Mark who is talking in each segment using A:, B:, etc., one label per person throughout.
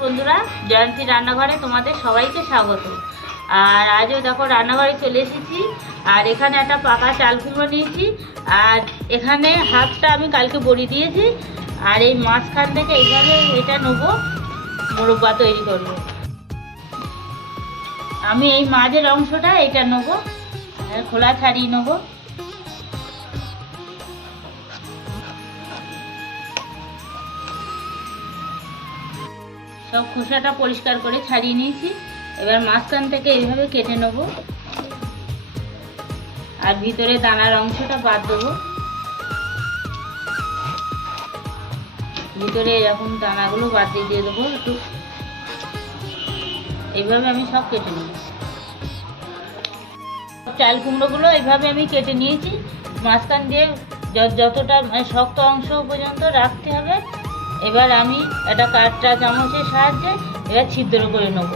A: বন্ধুরা, জয়ন্তী রান্নাঘরে তোমাদের সবাইকে স্বাগত। আর আজও দেখো রান্নাঘরে চলে এসেছি। আর এখানে একটা পাকা চাল কুমড়ো নিয়েছি। আর এখানে হাফটা আমি কালকে বড়ি দিয়েছি। আর এই মাঝখান থেকে এইভাবে এটা নেব, মোরব্বা তৈরি করব। আমি এই মাঝের অংশটা এটা নেব খোলা ছাড়িয়ে নেব। সব খোসাটা পরিষ্কার করে ছাড়িয়ে নিয়েছি। এবার মাঝখান থেকে এইভাবে কেটে নেব। আর ভিতরে দানার অংশটা বাদ দেবো। ভিতরে এরকম দানাগুলো বাদ দিয়ে দেবো একটু। এইভাবে আমি সব কেটে নেব। চাল কুমড়োগুলো এইভাবে আমি কেটে নিয়েছি। মাঝখান দিয়ে যতটা মানে শক্ত অংশ পর্যন্ত রাখতে হবে। এবার আমি একটা কাঠটা চামচের সাহায্যে এবার ছিদ্র করে নেব।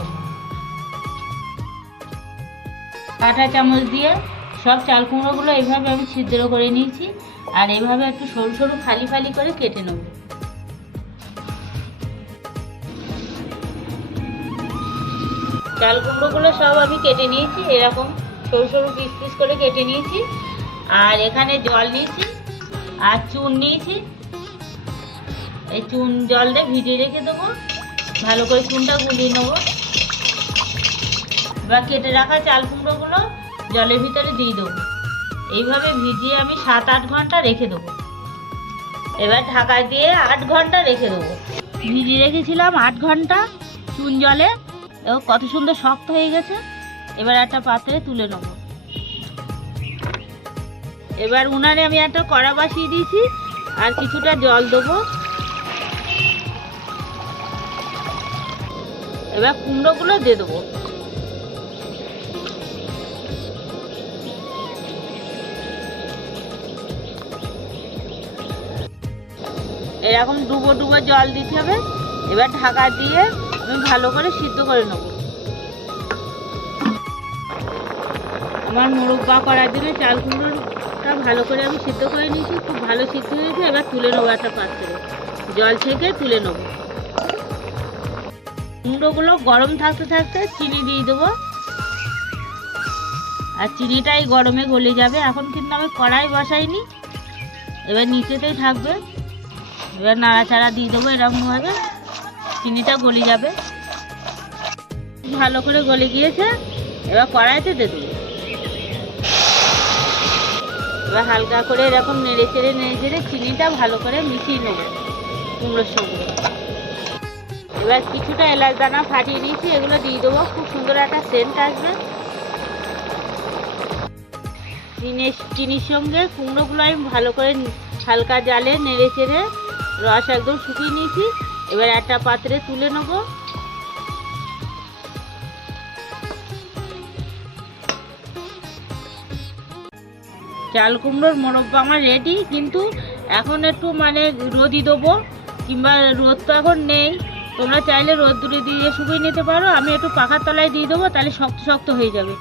A: কাঁটা চামচ দিয়ে সব চাল কুমড়োগুলো এইভাবে আমি ছিদ্র করে নিয়েছি আর এভাবে একটু সরু সরু ফালি ফালি করে কেটে নেব। চাল কুমড়োগুলো সব আমি কেটে নিয়েছি, এরকম সরু সরু পিস পিস করে কেটে নিয়েছি। আর এখানে জল নিয়েছি আর চুন নিয়েছি। এই চুন জল দিয়ে ভিজিয়ে রেখে দেবো। ভালো করে চুনটা গুলিয়ে নেব। এবার কেটে রাখা চাল কুমড়োগুলো জলের ভিতরে দিয়ে দেবো। এইভাবে ভিজিয়ে আমি সাত আট ঘণ্টা রেখে দেবো। এবার ঢাকা দিয়ে আট ঘণ্টা রেখে দেবো। ভিজিয়ে রেখেছিলাম আট ঘণ্টা চুন জলে। কত সুন্দর শক্ত হয়ে গেছে। এবার একটা পাত্রে তুলে নেব। এবার উনানে আমি একটা কড়া বসিয়ে দিয়েছি। আর কিছুটা জল দেবো। এবার কুমড়োগুলো দিয়ে দেবো। এরকম ডুবো ডুবো জল দিতে হবে। এবার ঢাকা দিয়ে আমি ভালো করে সিদ্ধ করে নেব। আমার মুরব্বা করার জন্য চাল কুমড়োটা ভালো করে আমি সিদ্ধ করে নিয়েছি। খুব ভালো সিদ্ধ হয়েছে। এবার তুলে নেব একটা পাত্রে। জল ছেঁকে তুলে নেব। কুমড়োগুলো গরম থাকতে থাকতে চিনি দিয়ে দেবো। আর চিনিটাই গরমে গলে যাবে। এখন কিন্তু আমি কড়াই বসাইনি। এবার নিচেতেই থাকবে। এবার নাড়াচাড়া দিয়ে দেবো এরকমভাবে। চিনিটা গলে যাবে। ভালো করে গলে গিয়েছে। এবার কড়াইতে দেবো। এবার হালকা করে এরকম নেড়ে চেড়ে নেড়ে চেড়ে চিনিটা ভালো করে মিশিয়ে নেব কুমড়োর সঙ্গে। এবার কিছুটা এলাচ দানা ফাটিয়ে নিয়েছি, এগুলো দিয়ে দেবো। খুব সুন্দর একটা সেন্ট আসবে। চিনির চিনির সঙ্গে কুমড়োগুলো আমি ভালো করে হালকা জালে নেড়ে চেড়ে রস একদম শুকিয়ে নিয়েছি। এবার একটা পাত্রে তুলে নেব। চাল কুমড়োর মোরব্বা আমার রেডি কিন্তু এখন একটু মানে রোদি দেবো, কিংবা রোদ তো এখন নেই। তোমরা চাইলে রোদ্দুরে দূরে দিয়ে শুকিয়ে নিতে পারো, আমি একটু পাখার তলায় দিয়ে দেবো, তাহলে শক্ত শক্ত হয়ে যাবে।